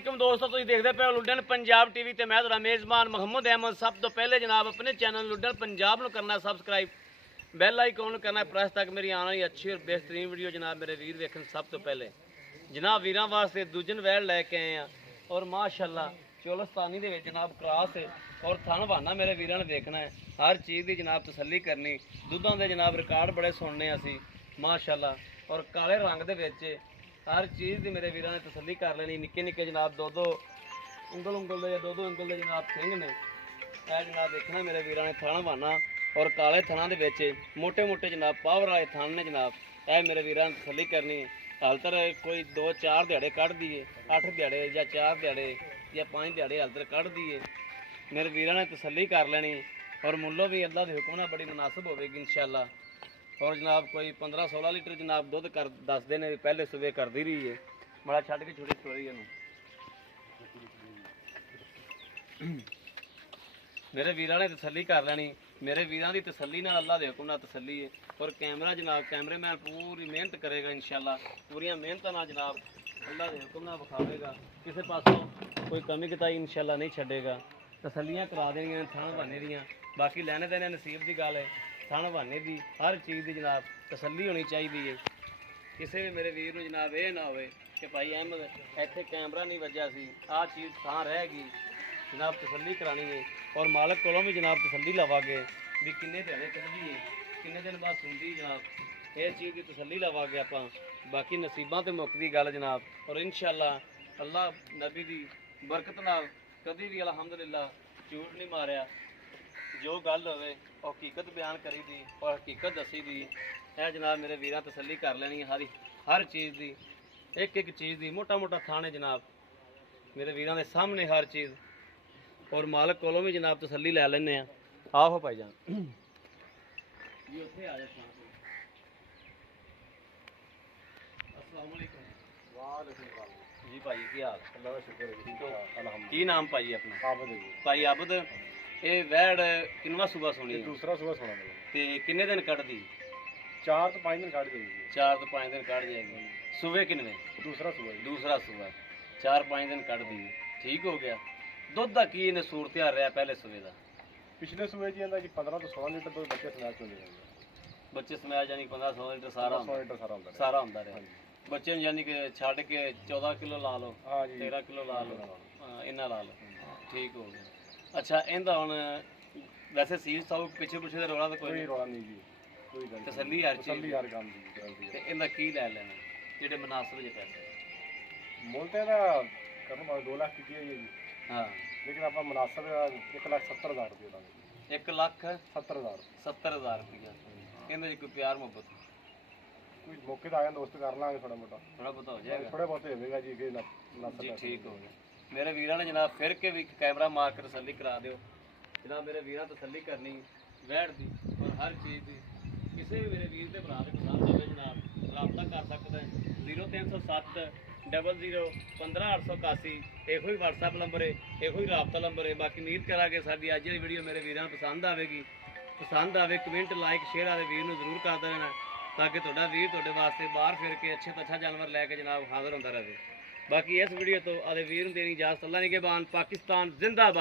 वालेकुम दोस्तों, तुम देखते पे लुडन पंजाब टीवी ते मैं मेज़बान मोहम्मद अहमद। सब तो पहले जनाब अपने चैनल लुडन पंजाब ਨੂੰ करना सबसक्राइब, बैल आइकॉन करना प्रेस तक मेरी आने वाली अच्छी और बेहतरीन वीडियो जनाब मेरे वीर वेखन। सब तो पहले जनाब वीरां वास्ते दूजन वैल लैके आए हैं और माशाअल्लाह चोलस्तानी दे विच जनाब क्रास है और थन बहाना मेरे वीरां ने देखना है। हर चीज़ की जनाब तसल्ली करनी, दुधां दे जनाब रिकॉर्ड बड़े सुनने असी माशाअल्लाह। और काले रंग दे विच हर चीज़ की मेरे वीरां ने तसल्ली कर लेनी। निक्के निक्के जनाब दो उंगल उंगल दे दो उंगल दे जनाब सिंह ने यह जनाब देखना मेरे वीरां ने थन बहाना और काले थना दे विच मोटे मोटे जनाब पावर वाले थन ने जनाब यह मेरे वीरां ने तसल्ली करनी है। हाल तक कोई 2-4 दिहाड़े कढ़ दिए, 8 दिहाड़े या 4 दिहाड़े या 5 दिहाड़े हाल तक कढ़ दिए मेरे वीरां ने तसल्ली कर लेनी। और मुल्लों भी अल्लाह के हुक्म नाल बड़ी मुनासिब होगी इंशाअल्लाह। और जनाब कोई 15-16 लीटर जनाब दुध कर दसते ने पहले सुबह करती रही है। बड़ा छड़ के छोटी स्टोरी है मेरे वीरां ने तसल्ली कर लेनी। मेरे वीरां की तसल्ली नाल अल्लाह के हुक्म नाल तसल्ली है। और कैमरा जनाब कैमरे मैन पूरी मेहनत करेगा इंशाअल्लाह, पूरी मेहनत नाल जनाब अल्लाह के हुक्म नाल विखावेगा, किसी पासों कोई कमी कताई इंशाअल्लाह नहीं छड्डेगा। तसल्लियां करा देनियां थान बहाने दियां, बाकी लैने देने नसीब की गल है। थान बहाने की हर चीज़ की जनाब तसल्ली होनी चाहिए है। किसी भी मेरे वीर को जनाब ये ना हो कि भाई अहमद इत्थे कैमरा नहीं वजया सी, आ चीज़ थां रह गई, जनाब तसल्ली करानी है। और मालक कोलों भी जनाब तसल्ली लवागे भी किन्ने दिहाड़े कढ़दी है, किन्ने दिन बाद सुनती जनाब, ये चीज़ की तसल्ली लवागे आपां। बाकी नसीबां ते मुक्कदी गल जनाब। और इंशाअल्लाह अल्लाह नबी की बरकत नाल कभी भी अल्हम्दुलिल्लाह झूठ नहीं मारिया। जो गल होवे हकीकत बयान करी दी और हकीकत दसी दी है जनाब। मेरे वीरां तसल्ली कर लैनी हर चीज़ की, एक एक चीज़ की। मोटा मोटा थाने जनाब मेरे वीरां दे सामने हर चीज़। और मालक कोलों भी जनाब तसल्ली लै लैने आओ भाईजान जी उत्थे आ जाओ। अस्सलाम वालेकुम। वालेकुम जी भाई की हाल? अल्लाह का शुक्र है, ठीक हो? अल्हम्दुलिल्लाह। की नाम भाई अपना? आबद है भाई आबद। ये वैड़ किनवा सुबह सोनी? दूसरा सुबह सोना ते किन्ने दिन कढ़ दी? 4 तो 5 दिन कढ़ जाएगी। 4 तो 5 दिन कढ़ जाएगी। सुबह किन्ने? दूसरा सुबह 4-5 दिन कढ़ दी, ठीक हो गया। दुध का की इन्हें सूरत हाल रहा पहले सुबह का? पिछले सुबह जी कि 15 तो 16 लीटर तो बच्चे समैच चले जाएंगे। बच्चे समैच यानी 15-16 लीटर सारा होंदा रहा। बच्चे यानी कि छड़ के 14 किलो ला लो, 13 किलो ला लो, इन्ना ला लो, ठीक हो गया। अच्छा इंदा हुण वैसे सील साउक पिछे पिछे रौला तो कोई रौला नहीं जी, कोई गल तसल्ली हर चीज़ हर काम दी। ते इंदा की लै लेना जेडे मुनासिब जे पैसे? मुल ते दा करना 2 लाख की है जी। हाँ लेकिन आप मुनासिब 1,70,000 रुपये दांगे। 1,70,000 रुपया इंदे कोई प्यार मुहब्बत कोई मौके तो आया दोस्त कर लांगे, थोड़ा बहुत हो जाएगा, थोड़ा बहुत होगा जी जी, ठीक हो गया। मेरे वीरां ने जनाब फिर के भी कैमरा मार के तसल्ली करा दो जनाब। मेरे वीरां तसल्ली करनी वैड़ दी और हर चीज़ की। किसी भी मेरे वीर के भरा के पसंद आवे जनाब रबता कर सकते हैं। 0307 00 15 881 यो ही व्हाट्सएप नंबर है, यो ही रबता नंबर है। बाकी उम्मीद करा कि साड़ी अज की वीडियो मेरे वीरां पसंद आएगी। पसंद आए कमेंट लाइक शेयर आदे वीर को जरूर कर देना ताकि तुहाडा वीर तुहाडे वास्ते बाहर फिर के अच्छे तो अच्छा जानवर लैके जनाब हाजिर होंदा रहे। बाकी इस वीडियो तो आदे वीर नूं देनी इजाजत। अल्लाह निगहबान। पाकिस्तान जिंदाबाद।